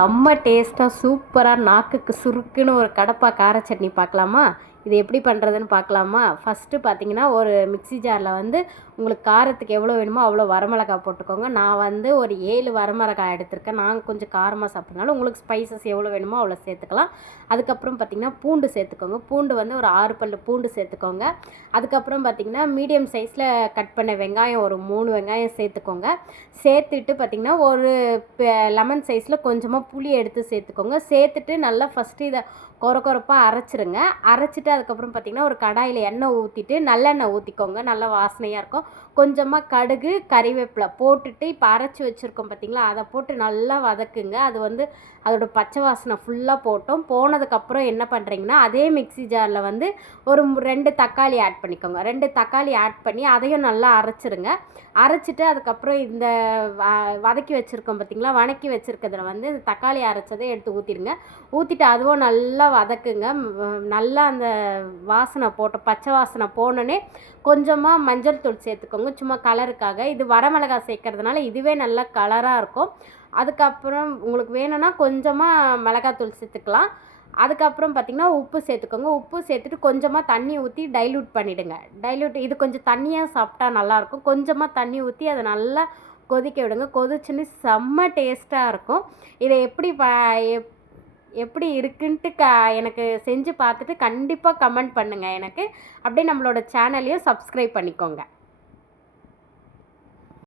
செம்ம டேஸ்ட்டாக சூப்பராக நாக்குக்கு சுருக்குன்னு ஒரு கடப்பா கார சட்னி பார்க்கலாமா? இது எப்படி பண்ணுறதுன்னு பார்க்கலாமா? ஃபஸ்ட்டு பார்த்தீங்கன்னா ஒரு மிக்ஸி ஜாரில் வந்து உங்களுக்கு காரத்துக்கு எவ்வளோ வேணுமோ அவ்வளோ வரமிளகாய் போட்டுக்கோங்க. நான் வந்து ஒரு ஏழு வரமிளகாய் எடுத்திருக்கேன். நாங்கள் கொஞ்சம் காரமாக சாப்பிட்றனால உங்களுக்கு ஸ்பைசஸ் எவ்வளோ வேணுமோ அவ்வளோ சேர்த்துக்கலாம். அதுக்கப்புறம் பார்த்திங்கன்னா பூண்டு சேர்த்துக்கோங்க. பூண்டு வந்து ஒரு ஆறு பல்லு பூண்டு சேர்த்துக்கோங்க. அதுக்கப்புறம் பார்த்திங்கன்னா மீடியம் சைஸில் கட் பண்ண வெங்காயம் ஒரு மூணு வெங்காயம் சேர்த்துக்கோங்க. சேர்த்துட்டு பார்த்திங்கன்னா ஒரு லெமன் சைஸில் கொஞ்சமாக புளி எடுத்து சேர்த்துக்கோங்க. சேர்த்துட்டு நல்லா ஃபஸ்ட்டு இதை கொர கொரப்பாக அரைச்சிருங்க. அரைச்சிட்டு அதுக்கப்புறம் பார்த்திங்கன்னா ஒரு கடாயில் எண்ணெய் ஊற்றிட்டு நல்லெண்ணெய் ஊற்றிக்கோங்க நல்லா வாசனையாக இருக்கும். கொஞ்சமாக கடுகு கறிவேப்பிலை போட்டுட்டு இப்போ அரைச்சி வச்சுருக்கோம் பார்த்திங்களா? அதை போட்டு நல்லா வதக்குங்க. அது வந்து அதோட பச்சை வாசனை ஃபுல்லாக போட்டோம். போனதுக்கப்புறம் என்ன பண்ணுறீங்கன்னா அதே மிக்ஸி ஜாரில் வந்து ஒரு ரெண்டு தக்காளி ஆட் பண்ணிக்கோங்க. ரெண்டு தக்காளி ஆட் பண்ணி அதையும் நல்லா அரைச்சிருங்க. அரைச்சிட்டு அதுக்கப்புறம் இந்த வதக்கி வச்சுருக்கோம் பார்த்திங்களா? வதக்கி வச்சுருக்கிறதுல வந்து இந்த தக்காளி அரைச்சதை எடுத்து ஊற்றிடுங்க ஊற்றிட்டு அதுவும் நல்லா வதக்குங்க. நல்லா அந்த வாசனை போட்ட பச்சை வாசனை போனோன்னே கொஞ்சமாக மஞ்சள் தூள் சேர்த்துக்கோங்க. சும்மா கலருக்காக. இது வடமிளகாய் சேர்க்கறதுனால இதுவே நல்லா கலராக இருக்கும். அதுக்கப்புறம் உங்களுக்கு வேணும்னா கொஞ்சமாக மிளகாத்தூள் சேர்த்துக்கலாம். அதுக்கப்புறம் பார்த்திங்கன்னா உப்பு சேர்த்துக்கோங்க. உப்பு சேர்த்துட்டு கொஞ்சமாக தண்ணி ஊற்றி டைல்யூட் பண்ணிவிடுங்க டைல்யூட் இது கொஞ்சம் தண்ணியாக சாப்பிட்டா நல்லாயிருக்கும். கொஞ்சமாக தண்ணி ஊற்றி அதை நல்லா கொதிக்க விடுங்க. கொதிச்சுன்னு செம்ம டேஸ்ட்டாக இருக்கும். இதை எப்படி ப எப்- எப்படி இருக்குன்ட்டு க எனக்கு செஞ்சு பார்த்துட்டு கண்டிப்பாக கமெண்ட் பண்ணுங்கள் எனக்கு. அப்படியே நம்மளோட சேனலையும் சப்ஸ்கிரைப் பண்ணிக்கோங்க.